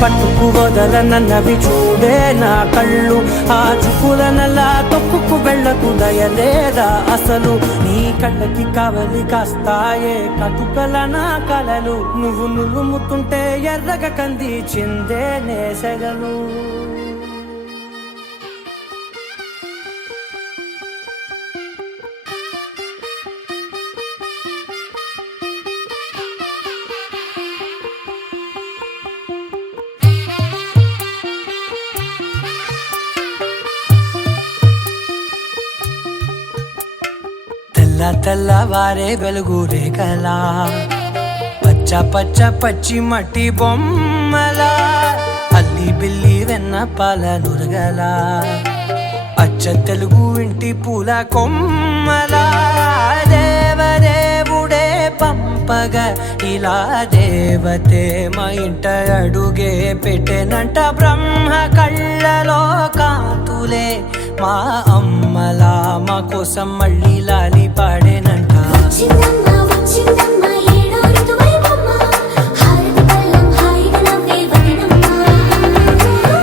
పట్టుకు వదలనన్నవి చూడే నా కళ్ళు ఆ చూపులనలా తొక్కుకు వెళ్ళకు దయలేదా అసలు నీ కళ్ళకి కవలి కాస్తాయే కటుకల నా కలలు నువ్వు నులుముతుంటే ఎర్రగ కంది చిందే నేసెగలు తెల్లవారే వెలుగు రేఖలా పచ్చ పచ్చ పచ్చి మట్టి బొమ్మలా అల్లి బిల్లి వెన్న పాల నురగలా అచ్చ తెలుగు ఇంటి పూల కొమ్మలా దేవదేవుడే పంపగా ఇలా దేవతే మా ఇంట అడుగే పెట్టెనంట బ్రహ్మ కళ్ళలో కాంతులే మా అమ్మలా మా కోసం మళ్ళీ లాలి పాడేనంట వచ్చిందమ్మా వచ్చిందమ్మా ఏడో ఋతువైవమ్మా హారతి పళ్ళం హాయిగా నవ్వే వదినమ్మా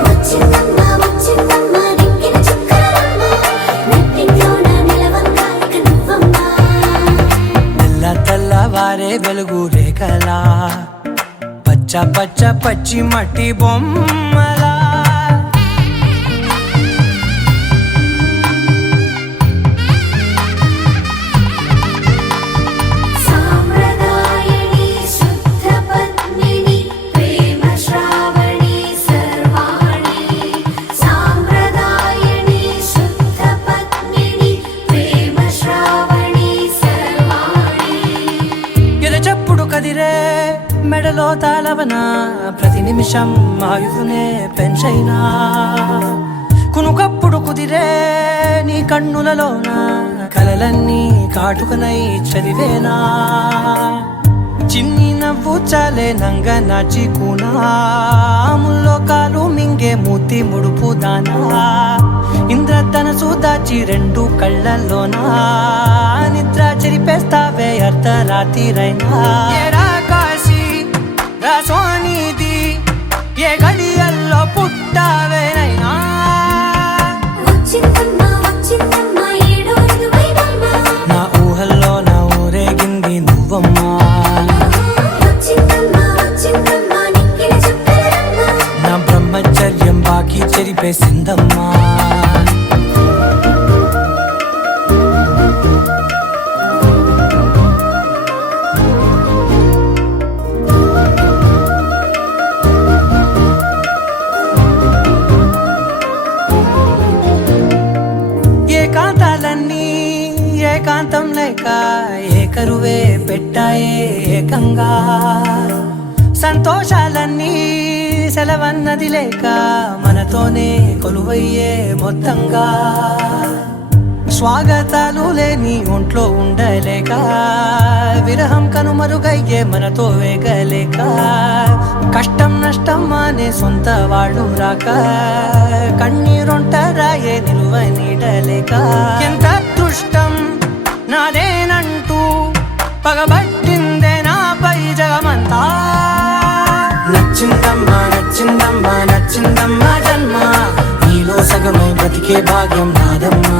వచ్చిందమ్మా వచ్చిందమ్మా దిక్కిన చుక్కలమ్మా నెట్టింట్లోన నిలవంగా ఇక నువ్వమ్మా తెల్లవారే వెలుగు రేఖలా పచ్చ పచ్చ పచ్చి మట్టి బొమ్మలా సాంప్రదాయని శుద్ధ పద్మిని ప్రేమ శ్రావణి సర్వాణి సాంప్రదాయని శుద్ధ పద్మిని ప్రేమ శ్రావణి సర్వాణి ఎరచప్పుడు కదిరే మెడలో తాళవన ప్రతి నిమిషం ఆయువునే పెంచైనా కునుకప్పుడు కుదిరే నీ కన్నులలోన కలలన్నీ కాటుకనై చదివేనా చిన్ని నవ్వు చాలే నంగ నాచికునాముల్లో కాలు మింగే మూతి ముడుపు దానా ఇంద్రధనసు దాచి రెండు కళ్ళల్లోనా నిద్ర చెరిపేస్తావే అర్ధరాత్రిరైనా ఏరా కాశీ రా సోనిది ఏ గడియల్లో పుట్టావేనైనా వచ్చిందమ్మా వచ్చిందమ్మా ఏడో ఋతువైవమ్మా నా ఊహల్లో నా ఊరేగింది నువ్వమ్మా వచ్చిందమ్మా వచ్చిందమ్మా నిక్కిన చుక్కలమ్మా నా బ్రహ్మచర్యం బాకీ చెరిపేసిందమ్మా ఏకాంతాలన్నీ ఏకాంతం లేక ఏకరువే పెట్టాయే ఏకంగా సంతోషాలన్నీ సెలవన్నది లేక మనతోనే కొలువయ్యే మొత్తంగా స్వాగతాలు లేని ఒంట్లో ఉండలేక విరహం కనుమరుగయ్యే మనతో వేగలేక కష్టం నష్టం అనే సొంత వాళ్ళు రాక కన్నీరొంటరాయే నిలువ నీడలేక ఎంత అదృష్టం నాదేనంటూ పగబట్టిందే నాపై జగమంతా నచ్చిందమ్మా నచ్చిందమ్మా నచ్చిందమ్మా జన్మ నీలో సగమై బ్రతికే భాగ్యం నాదమ్మా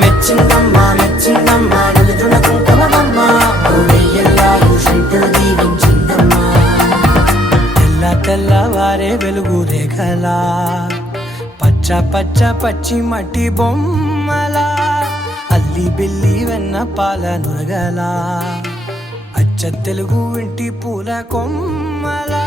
మెచ్చిందమ్మా మెచ్చిందమ్మా నిలుచున కుంకుమమ్మా వెయ్యల్లారు శంకరు దీవించిందమ్మా తెల్లవారే వెలుగు రేఖలా పచ్చ పచ్చ పచ్చి మట్టి బొమ్మలా అల్లి బిల్లి వెన్న పాల నురగలా అచ్చ తెలుగు ఇంటి పూల కొమ్మలా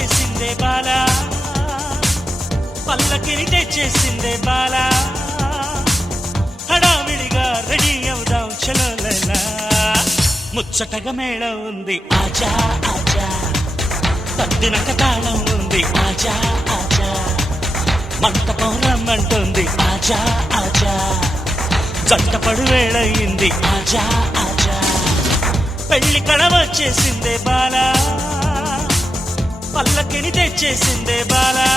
వచ్చేసిందే బాలా పల్లకిని తెచ్చేసిందే బాలా హడావిడిగా రెడీ అవుదాం చలో లైలా ముచ్చటగా మేళం ఉంది ఆజా ఆజా తద్దినక తాళం ఉంది ఆజా ఆజా మంటపం రమ్మంటుంది ఆజా ఆజా జంటపడు వేళయింది ఆజా ఆజా పెళ్లి కళ వచ్చేసిందే బాలా పల్లకిని తెచ్చేసిందే బాలా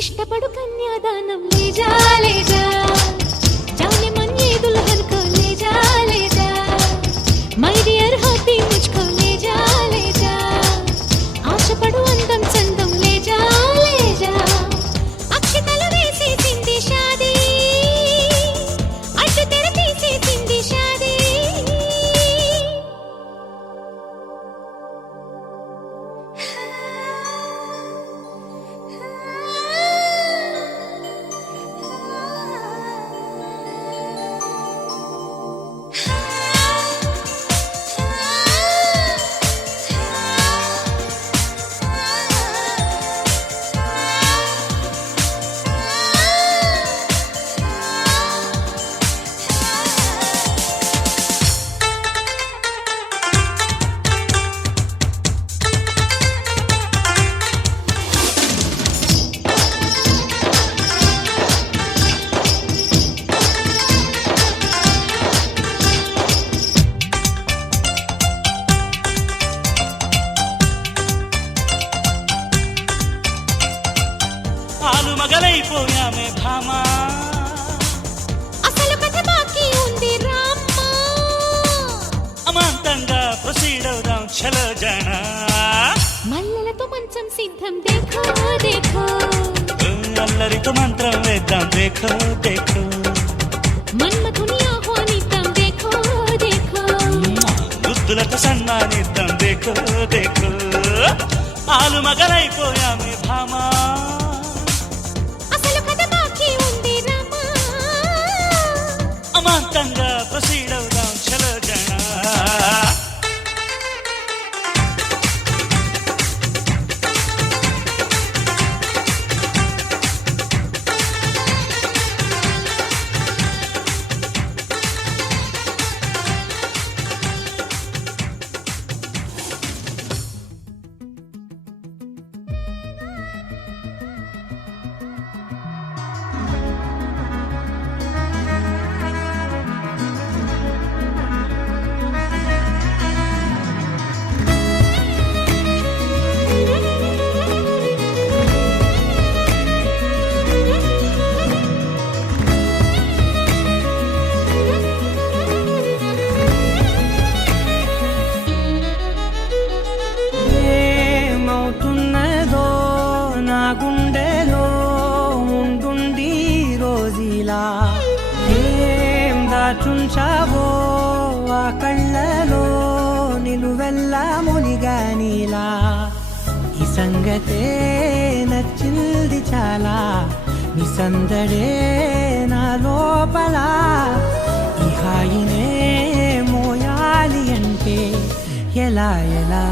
ఇష్టపడు కన్యాదానం లేజా లేజా जाने मन ये दुल्हन को ले जा माय डियर हाथी मुझको ले जा ఆశపడు అందం చందం ले जा అక్షతలు వేసేసింది షాదీ అడ్డు తెర తీసేసింది షాదీ మగలైపోయామే భామా అసలు కథ బాకీ ఉంది రామ్మా అమాంతంగా ప్రొసీడ్ అవుదాం చలో జానా మల్లెలతో మంచం సిద్ధం देखो देखो అల్లరితో మంత్రం వేద్దాం देखो देखो మన్మథుని ఆహ్వానిద్దాం देखो देखो గుద్దులతో సన్మానిద్దాం देखो देखो ఆలు మగలైపోయామే భామా అమాంతంగా ప్రొసీడ్ అవుదాం చలో జానా ఏం దాచుంచావో ఆ కళ్ళలో నిలువెల్లా మునిగానిలా ఈ సంగతే నచ్చింది చాలా నీ సందడే నా లోపల ఈ హాయినే మోయాలి అంటే ఎలా ఎలా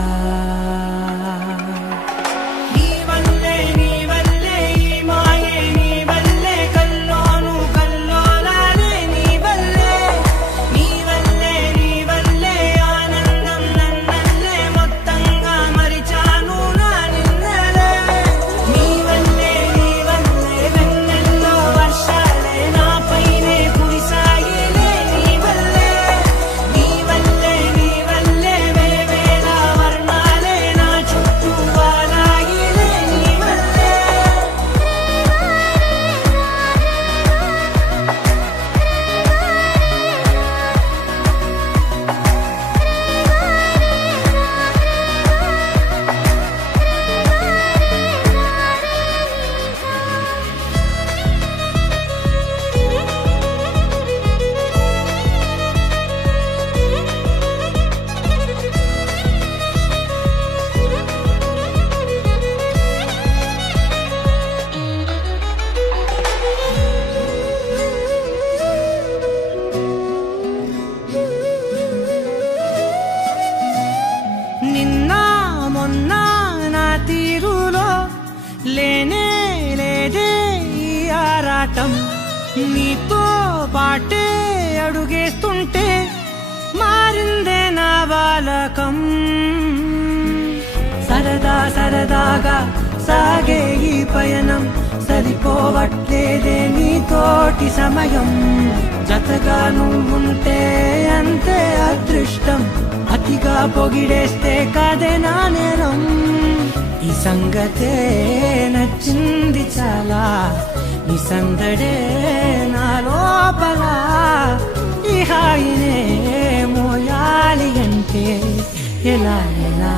నీ వల్లే వర్షాలే నా నీతో పాటే అడుగేస్తుంటే మారిందే నా బాలకం సరదా సరదాగా సాగే ఈ పయనం సరిపోవట్లేదే నీతోటి సమయం జతగా నువ్వుంటే అంతే అదృష్టం అతిగా పొగిడేస్తే కదే నా నేరం ఈ సంగతే నచ్చింది చాలా నీ సందడే నా లోపల ఈ హాయినే మోయాలి అంటే ఎలా ఎలా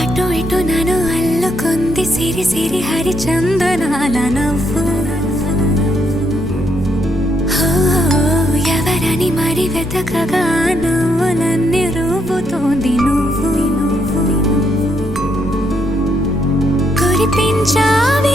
అటు ఇటు నన్ను అల్లుకుంది సిరి సిరి హరిచందనాల నవ్వు హో, ఎవరని మరి వెతకగా నవ్వులన్నీ రూపుతోంది నువ్వు కురిపించావి